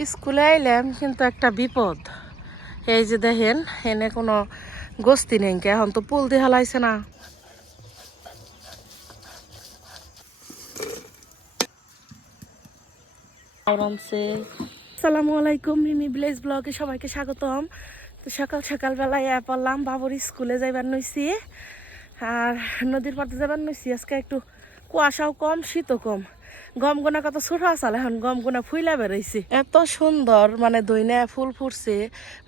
স্কুলে আইলাম কিন্তু একটা বিপদ। এই যে দেখেন এনে কোনো গোস্তি নেই, এখন তো পুল দিয়ে হালাইছে না। আসসালামু আলাইকুম, মিমি ভিলেজ ব্লগে সবাইকে স্বাগতম। তো সকাল সকাল বেলায় পড়লাম বাবুর স্কুলে যাইবার নইছি, আর নদীর পাড়ে যাবার নইছি। আজকে একটু কুয়াশাও কম, শীতও কম। গমগুনা কত ছোট আসাল, এখন গমগুনা ফুইলা বেরোইছে। এত সুন্দর মানে দইনা ফুল ফুটছে,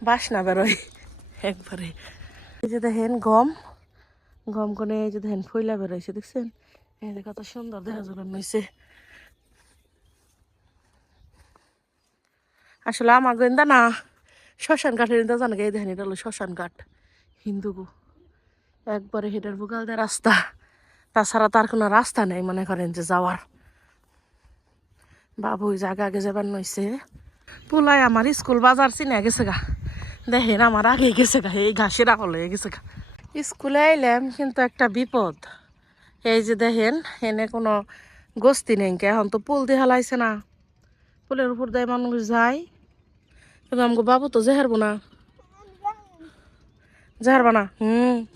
বাসনা বেরোয় একবারে। এই যে দেখেন গমগুনে, এই যে দেখেন ফুইলা বেরোইছে, দেখছেন? এই যে কত সুন্দর দেখা জোরান হয়েছে। আসলে আমার গোয়েন্দা না শ্মশান ঘাটের ইন্দা জানা, এই দেখেন এটা হলো শ্মশান ঘাট হিন্দুগু, একবারে হেটার বুকাল দেয় রাস্তা, তাছাড়া তার কোনো রাস্তা নেই মনে করেন যে যাওয়ার। বাবু ওই জায়গা আগে যাবার নইছে। পুলাই আমার স্কুল বাজার চিনে গেছে গা, দেখেন আমার আগে গেছে গা, এই ঘাসের আহল হয়ে গেছে গা। স্কুলে আইলাম কিন্তু একটা বিপদ। এই যে দেখেন এনে কোনো গোস্তি নেই, এখন তো পুল দিয়ে হালাইছে না। পুলের উপর দিয়ে মানুষ যায়, কিন্তু আমাকে বাবু তো যেহারবো না, যেহারবা না।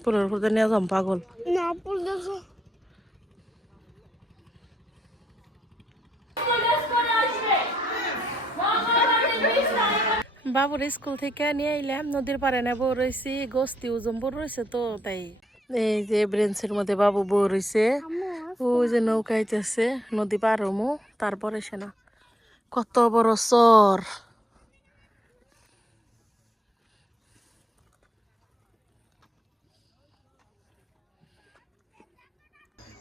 পুলের উপর দিয়ে নিয়ে যাম পাগল। বাবুর স্কুল থেকে নিয়ে এলাম, নদীর পাড়ে নেবো রয়েছি, গোস্তি উজম্বর রয়েছে তো তাই। এই যে ব্রেঞ্চের মধ্যে বাবু বউ রয়েছে, ওই যে নৌকাইতেছে নদী পার হমু, তারপরে সে না কত বড় চর।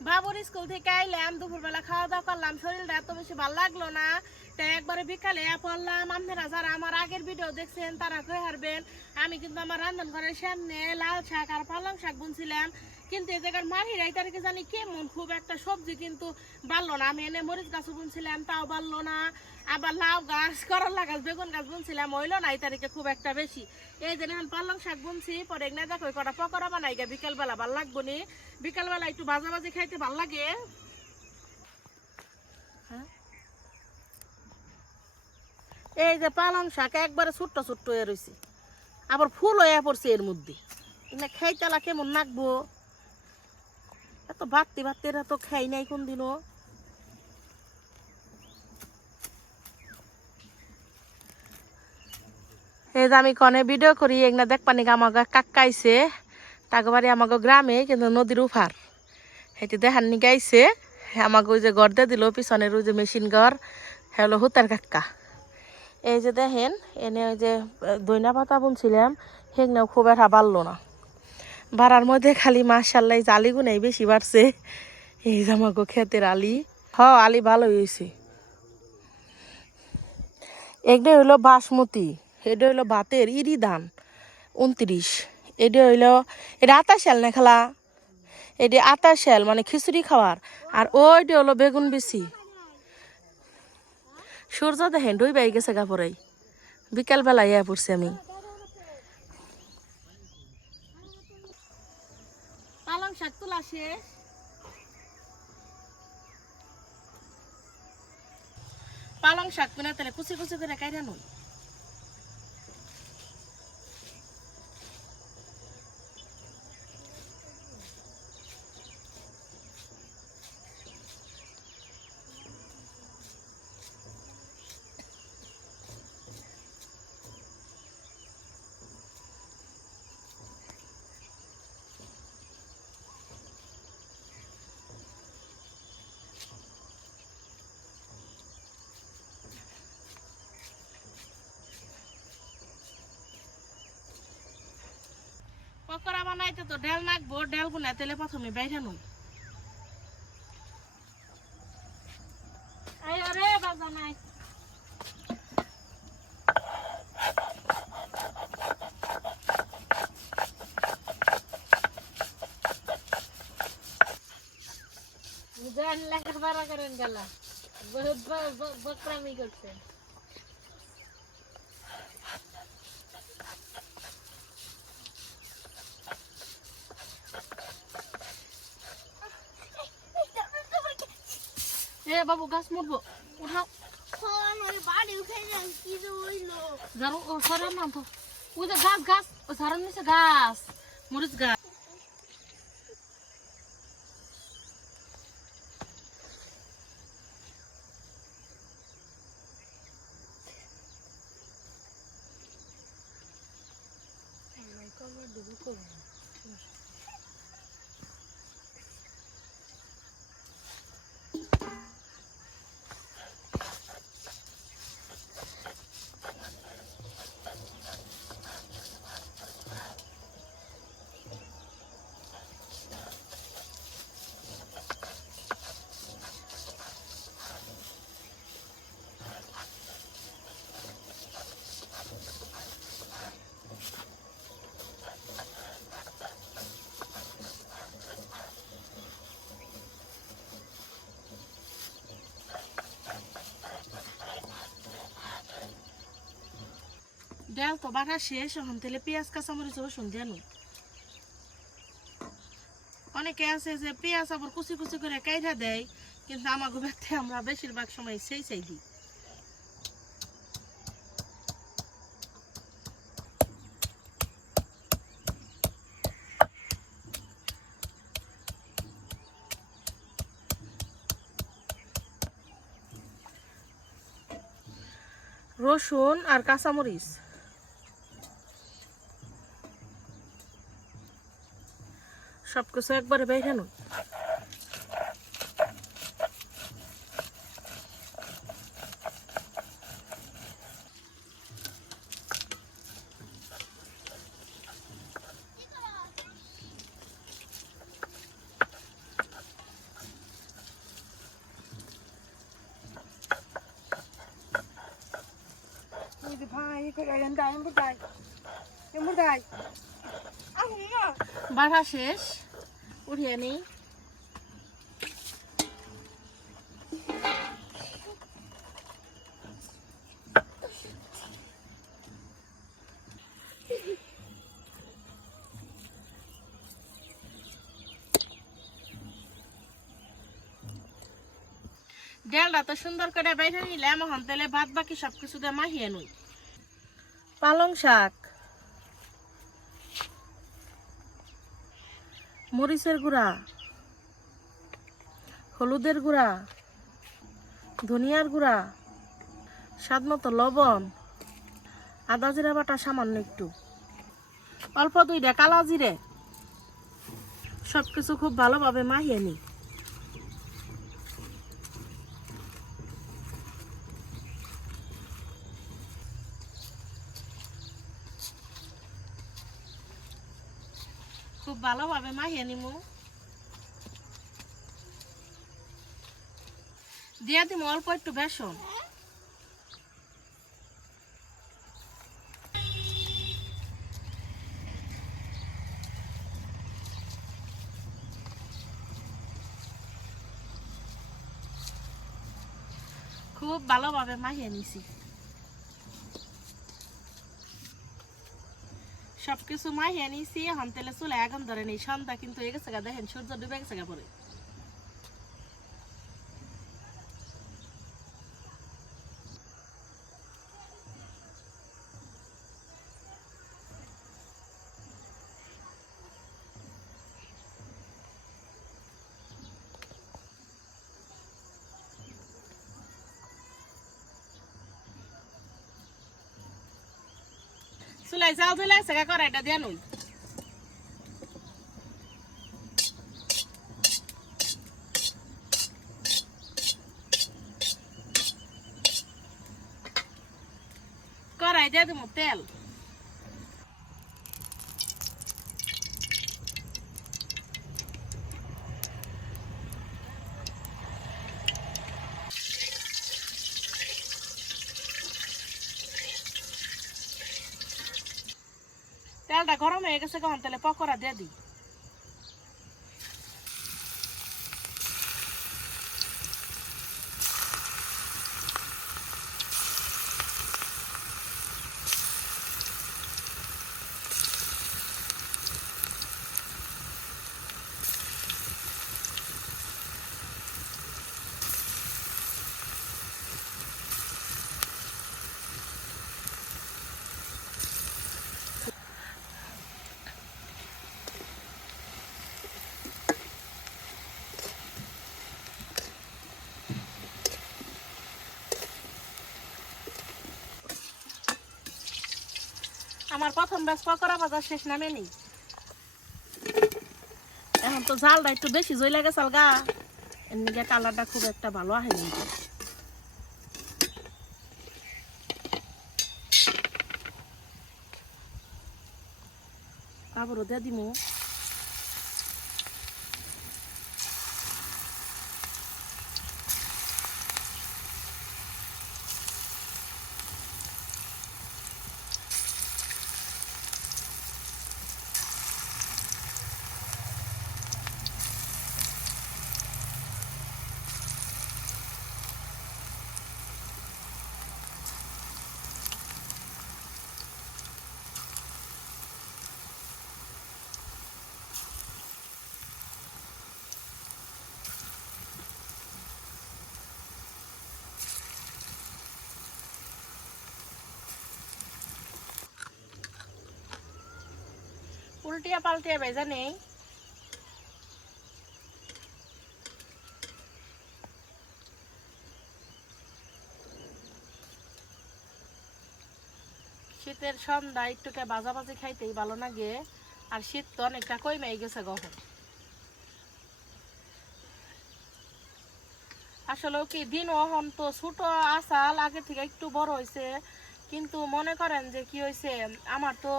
বাবুর স্কুল থেকে আইলাম, দুপুরবেলা খাওয়া দাওয়া করলাম, শরীরটা এত বেশি ভালো লাগলো না, তাই একবারে বিকালে পড়লাম। আপনারা যারা আমার আগের ভিডিও দেখছেন তারা কই হারবেন, আমি কিন্তু আমার রান্ধন ঘরের সামনে লাল শাক আর পালং শাক বুনছিলাম, কিন্তু এই জায়গার মাহিরা এই তারিখে জানি কেমন, খুব একটা সবজি কিন্তু বাড়লো না। আমি এনে মরিচ গাছও বুনছিলাম, তাও বাড়লো না। আবার লাউ গাছ, করলা গাছ, বেগুন গাছ বুনছিলাম, হইলো না এই তারিখে খুব একটা বেশি। এই যে এখন পালং শাক বুনছি, পরে না দেখো কটা পকোড়া বানাই গে, বিকালবেলা ভাল লাগবো নি, বিকালবেলা একটু ভাজা ভাজি খাইতে ভাল লাগে। এই যে পালং শাক একবারে ছোট্ট ছোট্ট হয়ে রয়েছে, আবার ফুল হয়ে পড়ছে এর মধ্যে, খাইতেলা কেমন নাকবো। এত বাড়তি বাড়তি এরা তো খাই নাই কোন দিনও। এই যে আমি কনে ভিডিও করি এগুলা দেখপানি, আমাকে কাকাইছে তাকে বাড়ি আমাকে গ্রামে, কিন্তু নদীর উফার সেটি দেখার নি গাইছে। আমাকে ওই যে ঘর দিয়ে দিল পিছনের ওই যে মেশিন ঘর, হলো হুতার কাক্কা। এই যে দেখেন এনে ওই যে দইনা পাতা বুনছিলাম, সেগুলো খুব একটা বাড়লো না, বাড়ার মধ্যে খালি মাশাআল্লাহ আলিগুনাই বেশি বাড়ছে। এই যে আমাকে ক্ষেতের আলি, আলি ভালো হয়েছে। একটা হইলো বাসমতি, এটা হইলো ভাতের ইরি ধান 29, এটা হইলো এটা আতা শাল না খালা, এটা আতা শাল মানে খিচুড়ি খাওয়ার। আর ওইটা হলো বেগুন বেশি। সূর্য দেখেন ডই বাই গেছে গাপড়াই, বিকালবেলা ইয়া পড়ছি আমি। পালং শাক তোলা শেষ, পালং শাক কিনা তাহলে কুচি কুচি করে কাইরা নই। পকোড়া বানাইতে তো ডেল নাকবো, ডেল গুনা তেলে প্রথমে বাইরে নই। আরে বাজা নাই, লেখাপড়া করেন গেলা, বহুত বকরামি করছেন। এ বাবু গাছ মরবো, উঠাও। বাড়ি উঠে যান কি ঝাড়ু ও সরার না তো ওই যে গাছ গাছ ও ঝাড়ুর নিচে গাছ মরিচ গাছ ডাল তো বাটা শেষ এখন তেলে পেঁয়াজ কাঁচামরিচ রসুন দেন অনেকে আছে যে পেঁয়াজ আবার কুচি কুচি করে কাইটা দেয় কিন্তু আমাকে ব্যক্তি আমরা বেশিরভাগ সময় সেই চাই দিই রসুন আর কাঁচামরিচ সবকিছু একবারে বাইরে নুন বাটা শেষ উঠিয়ে নি ডালটা তো সুন্দর করে বাইরে নিলাম এখন তেলে ভাত বাকি সবকিছু দিয়ে মাখিয়ে নই পালং শাক মরিচের গুঁড়া হলুদের গুঁড়া ধনিয়ার গুঁড়া স্বাদ মতো লবণ আদা জিরা বাটা সামান্য একটু অল্প 2টা কালো জিরে সবকিছু খুব ভালোভাবে মাখিয়ে নিই খুব ভালোভাবে মাখিয়ে নিমু দিয়ে দিব অল্প একটু বেসন খুব ভালোভাবে মাখিয়ে নিছি সবকিছু মাখিয়ে নিছি এখন তেলে চুলে আগুন ধরে নেই সন্ধ্যা কিন্তু হয়ে গেছে দেখেন সূর্য ডুবে গেছে পরে চুলাই চাল ধুলে সেগা কড়াইটা দিয়ে নই কড়াই দিয়ে দিব তেল তেলটা গরম হয়ে গেছে কখন তেলে পকোড়া দিয়ে দিই আমার প্রথম ব্যাচ পকোড়া ভাজা শেষ নামে নেই। এখন তো ঝালটা একটু বেশি জইলা গেছে গা, এমনি কালারটা খুব একটা ভালো আসেনি। আবারও দিয়ে দিমু। উল্টিয়া পাল্টিয়া ভেজা নেই। শীতের সন্ধ্যা একটুকে ভাজাভাজি খাইতেই ভালো লাগে, আর শীত তো অনেকটা কমে গেছে গহন। আসলে কি দিন অহন তো ছোট আসাল আগে থেকে একটু বড় হয়েছে, কিন্তু মনে করেন যে কি হয়েছে, আমার তো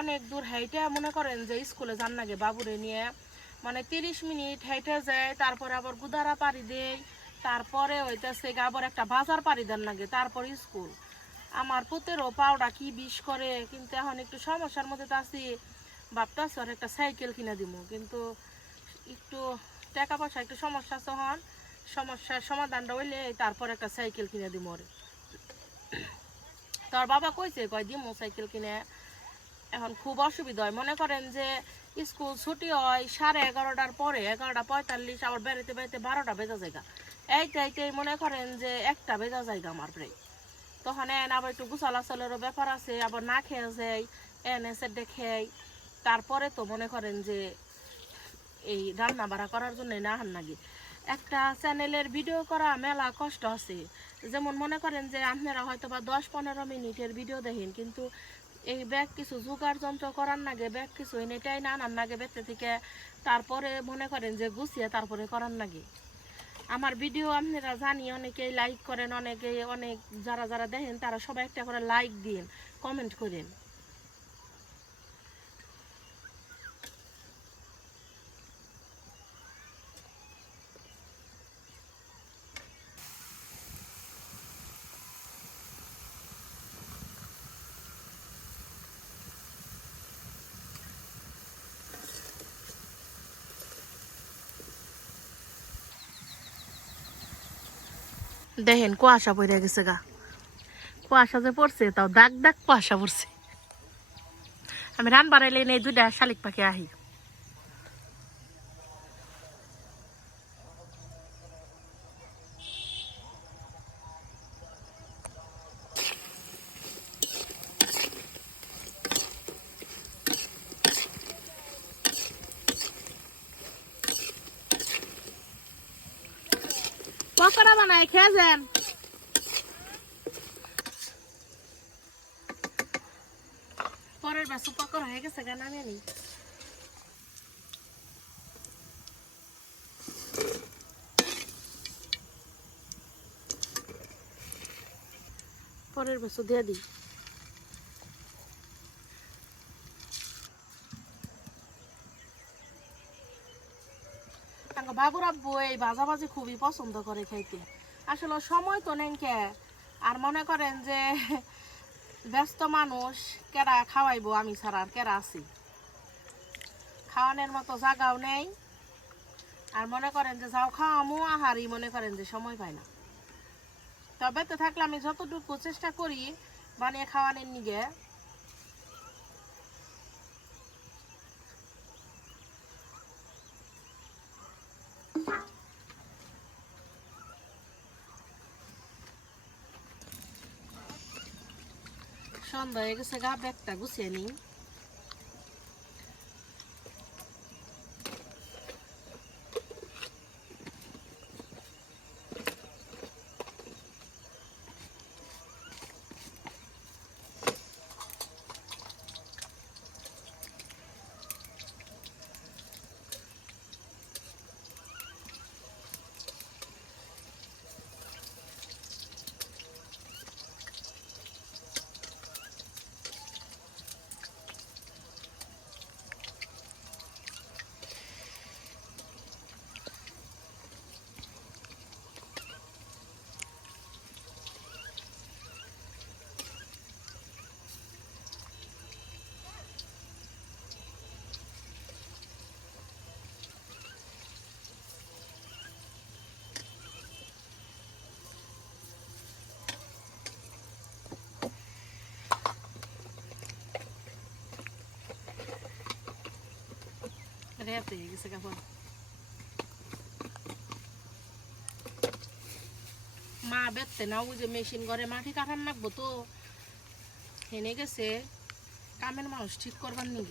অনেক দূর হাইটে মনে করেন যে স্কুলে যান লাগে বাবুরে নিয়ে, মানে 30 মিনিট হাইটে যায়, তারপরে আবার গুদারা পাড়ি দেয়, তারপরে হইতেছে আবার একটা বাজার পাড়ি দেন লাগে, তারপর স্কুল। আমার পুতেরও পাওটা কি বিষ করে, কিন্তু এখন একটু সমস্যার মধ্যে তো আছি, ভাবতেছি আর একটা সাইকেল কিনে দিব, কিন্তু একটু টাকা পয়সা একটু সমস্যা আছে, হন সমস্যার সমাধানটা হইলে তারপর একটা সাইকেল কিনে দিব। ওরে তোর বাবা কইছে কয় দিমু সাইকেল কিনে। এখন খুব অসুবিধা হয়, মনে করেন যে স্কুল ছুটি হয় 11:30টার পরে, 11:45, আবার বেরোতে বেরোতে 12টা বেজা জায়গা, এইতে মনে করেন যে 1টা বেজা জায়গা আমার প্রায়। তখন এন আবার একটু গুছালাচলেরও ব্যাপার আছে, আবার না খেয়ে যাই, এনে সেডে খেয়ে, তারপরে তো মনে করেন যে এই রান্না বাড়া করার জন্য না হান লাগে। একটা চ্যানেলের ভিডিও করা মেলা কষ্ট আছে, যেমন মনে করেন যে আপনারা হয়তো বা 10-15 মিনিটের ভিডিও দেখেন, কিন্তু এই ব্যাগ কিছু জোগাড় যন্ত্র করার নাগে, ব্যাগ কিছু এনেটাই না আনার নাগে বেঁচে থেকে, তারপরে মনে করেন যে গুছিয়ে তারপরে করার নাগে। আমার ভিডিও আপনারা জানি অনেকেই লাইক করেন, অনেকেই অনেক যারা যারা দেখেন তারা সবাই একটা করে লাইক দিন, কমেন্ট করেন। দেখেন কুয়াশা পড়ে গেছে গা, কুয়াশা যে পড়ছে তাও দাগ দাগ কুয়াশা পড়ছে। আমি রান বাড়াইলে এই 2টা শালিক পাখি আহি। পকোড়া বানায় খেয়ে যান। পরের বাসু পকোড়া হয়ে গেছে গা, নামিয়ে নি। পরের বাসু দিয়ে দিই। বাবুর আব্বু এই ভাজাভাজি খুবই পছন্দ করে খাইতে। আসলে সময় তো নেই কে, আর মনে করেন যে ব্যস্ত মানুষ, কেরা খাওয়াইবো আমি ছাড়া আর কেরা আছি, খাওয়ানোর মতো জায়গাও নেই, আর মনে করেন যে যাও খাওয়ামু আহারই মনে করেন যে সময় পাই না। তবে তো থাকলে আমি যতটুকু চেষ্টা করি বানিয়ে খাওয়ানোর নিগে। সন্ধ্যা হয়ে গেছে গা, ব্যাগটা গুছিয়ে নিই। রেতে গেছে কাপড় মা বেতে না ওই যে মেশিন করে মাটি কাটার লাগবো তো হেনে গেছে কামের মানুষ ঠিক করবার নি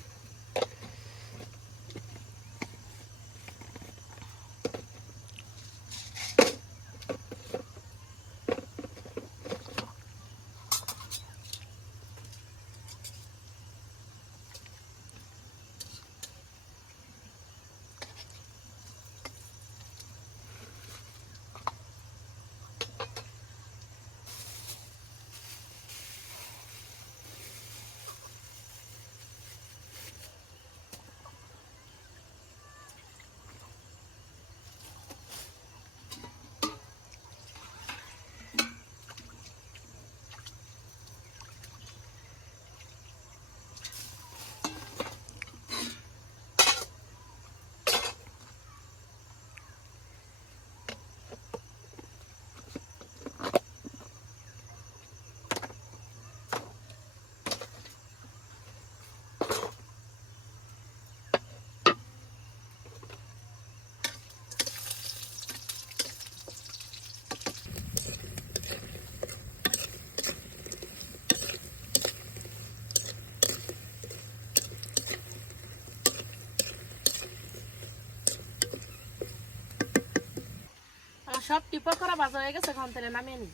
সব টিপা করা বাজা হয়ে গেছে এখন তেলে নামিয়ে নি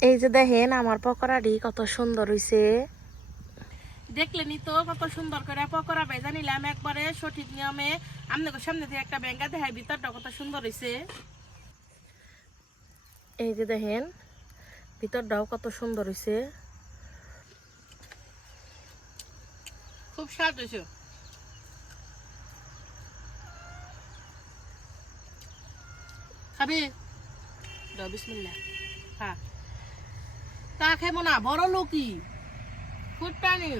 এই যে দেখেন আমার পকোড়াটি কত সুন্দর হইছে দেখলেনি তো কত সুন্দর করে পকোড়া ভেজা নিলাম একবারে সঠিক নিয়মে আপনাদের সামনে থেকে একটা ব্যাঙ্গা দেখাই ভিতরটা কত সুন্দর হইছে এই যে দেখেন ভিতরটাও কত সুন্দর হইছে খুব স্বাদ হইছে খাবি দাও বিসমিল্লাহ হ্যাঁ তা খেবো না বড় লোকই ফুটপানি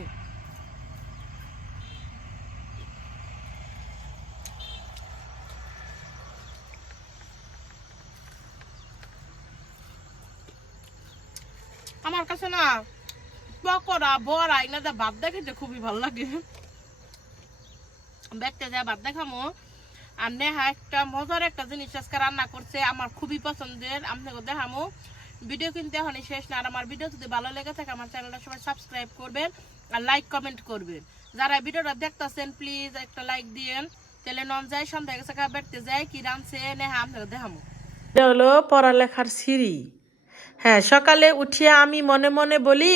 আমার কাছে না পকোড়া বড়া এগুলা যা ভাত দেখাইতে খুবই ভালো লাগে দেখতে যা ভাত দেখামো আর নেহা একটা মজার একটা জিনিস আজকে রান্না করছে আমার খুবই পছন্দের আপনাকে দেখামো ভিডিও কিন্তু এখনই শেষ না আর আমার ভিডিও যদি ভালো লেগে থাকে আমার চ্যানেলটা সবাই সাবস্ক্রাইব করবেন আর লাইক কমেন্ট করবেন যারা ভিডিওটা দেখতেছেন প্লিজ একটা লাইক দিয়েন তাহলে নন যায় সন্ধ্যা গেছে বেড়তে যায় কি রাঁধছে নেহা আপনাকে দেখামো এটা হলো পড়ালেখার সিঁড়ি হ্যাঁ সকালে উঠিয়ে আমি মনে মনে বলি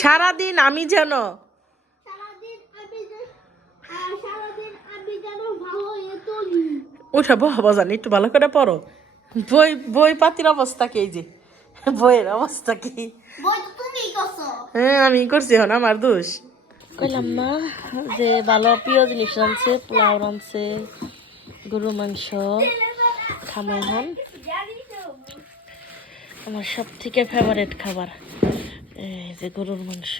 সারাদিন আমি যেন উঠাবো বাজান একটু ভালো করে পড়ো বই বই পাতির অবস্থা কি এই যে বইয়ের অবস্থা কি হ্যাঁ আমি করছি এখন আমার দোষ কইলাম না যে ভালো প্রিয় জিনিস রাঁধছে পোলাও রাঁধছে গরু মাংস খামাই হন আমার সব থেকে ফেভারিট খাবার এই যে গরুর মাংস